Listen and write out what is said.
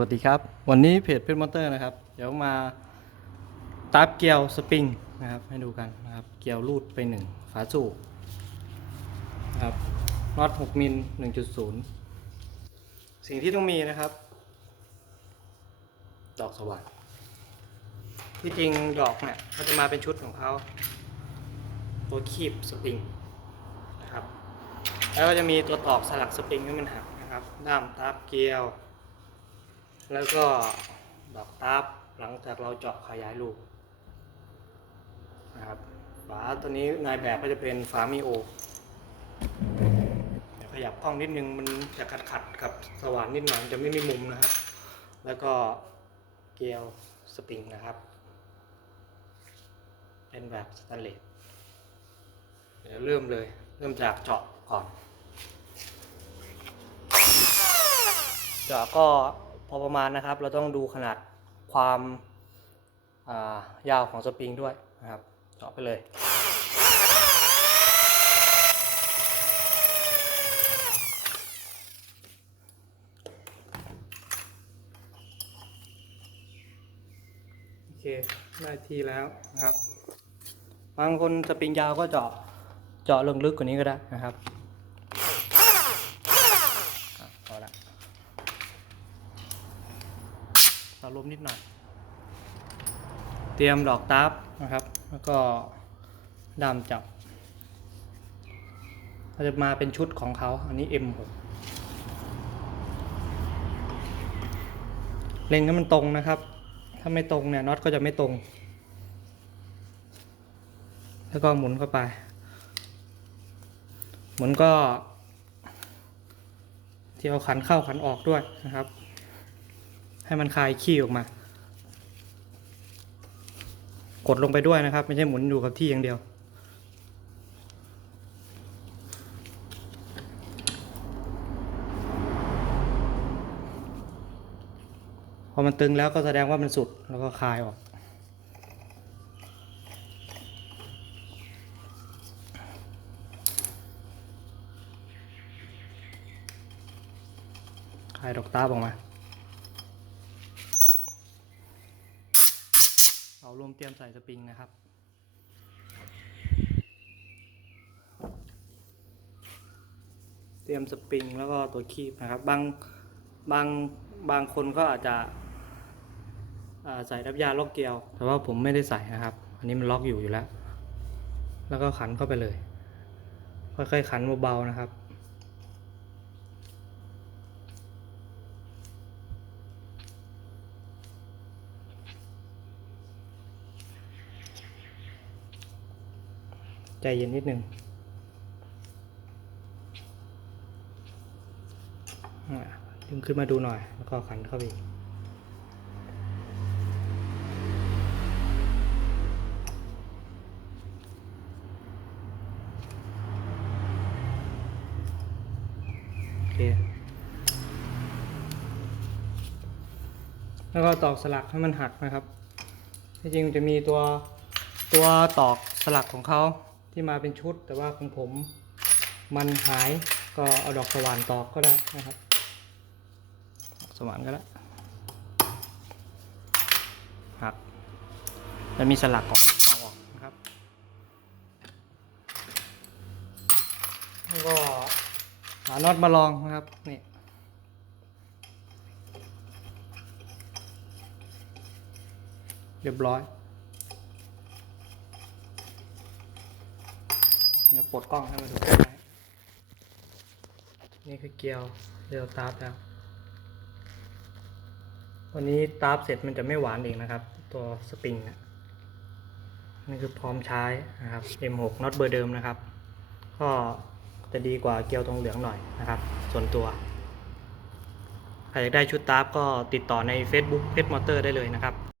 วัสดีครับ วันนี้เพจเพชรมอเตอร์นะครับ เดี๋ยวมาตับเกลียวสปริงนะครับ ให้ดูกันนะครับ เกลียวรูดไปหนึ่งฝาสูบนะครับน็อต6มิล1.0 สิ่งที่ต้องมีนะครับ ดอกสว่านที่จริงดอกเนี่ยเขาจะมาเป็นชุดของเขาตัวคีบสปริงนะครับ แล้วก็จะมีตัวตอกสลักสปริงให้มันหักนะครับด้ามตับเกลียว แล้วก็ดอกตับหลังจากเราเจาะขยายรูนะครับฝาตัวนี้นายแบบก็จะเป็นฝามีโอขยับกล้องนิดนึงมันจะขัดขัดกับสว่านนิดหน่อยจะไม่มีมุมนะครับ แล้วก็เกลียวสปริงนะครับ เป็นแบบสแตนเลสเดี๋ยวเริ่มเลย เริ่มจากเจาะก่อน เจาะก็ พอประมาณนะครับ เราต้องดูขนาดความอ่ายาวของสปริงด้วยนะครับเจาะไปเลยโอเคได้ที่แล้วนะครับบางคนสปริงยาวก็เจาะเจาะลงลึกกว่านี้ก็ได้นะครับอะพอละ ต่อลมนิดหน่อย เตรียมดอกตับนะครับ แล้วก็ดามจับก็จะมาเป็นชุดของเขาอันนี้ M6 เล็งให้มันตรงนะครับ ถ้าไม่ตรงเนี่ยน็อตก็จะไม่ตรง แล้วก็หมุนเข้าไป หมุนก็ที่เอาขันเข้าขันออกด้วยนะครับ ให้มันคลายขี้ออกมา กดลงไปด้วยนะครับ ไม่ใช่หมุนอยู่กับที่อย่างเดียว พอมันตึงแล้วก็แสดงว่ามันสุดแล้วก็คลายออกคลายดอกตาออกมา เอา ลมเตรียมใส่สปริงนะครับ เตรียมสปริงแล้วก็ตัวคีบนะครับ บางบางบางคนก็อาจจะใส่น้ำยาล็อกเกลียว แต่ว่าผมไม่ได้ใส่นะครับ อันนี้มันล็อกอยู่อยู่แล้ว แล้วก็ขันเข้าไปเลย ค่อยๆขันเบาๆนะครับ ใจเย็นนิดนึงดึงขึ้นมาดูหน่อย แล้วก็ขันเข้าไปโอเค แล้วก็ตอกสลักให้มันหักนะครับที่จริงจะมีตัวตัวตอกสลักของเขา ที่มาเป็นชุด แต่ว่าของผมมันหายก็เอาดอกสว่านตอกก็ได้นะครับดอกสว่านก็ได้หักแล้วมีสลักของตอกออกนะครับแล้วก็หาน็อตมาลองนะครับนี่เรียบร้อย เดี๋ยวปลดกล้องให้มาดูใกล้นี่คือเกียวเรียวตาร์ฟแล้ววันนี้ตาร์ฟเสร็จมันจะไม่หวานเองนะครับ ตัวสปริงนะนี่คือพร้อมใช้นะครับ M6 น็อตเบอร์เดิมนะครับ ก็จะดีกว่าเกียวตรงเหลืองหน่อยนะครับ ส่วนตัวใครอยากได้ชุดตาร์ฟก็ติดต่อใน Facebook เพชรมอเตอร์ได้เลยนะครับ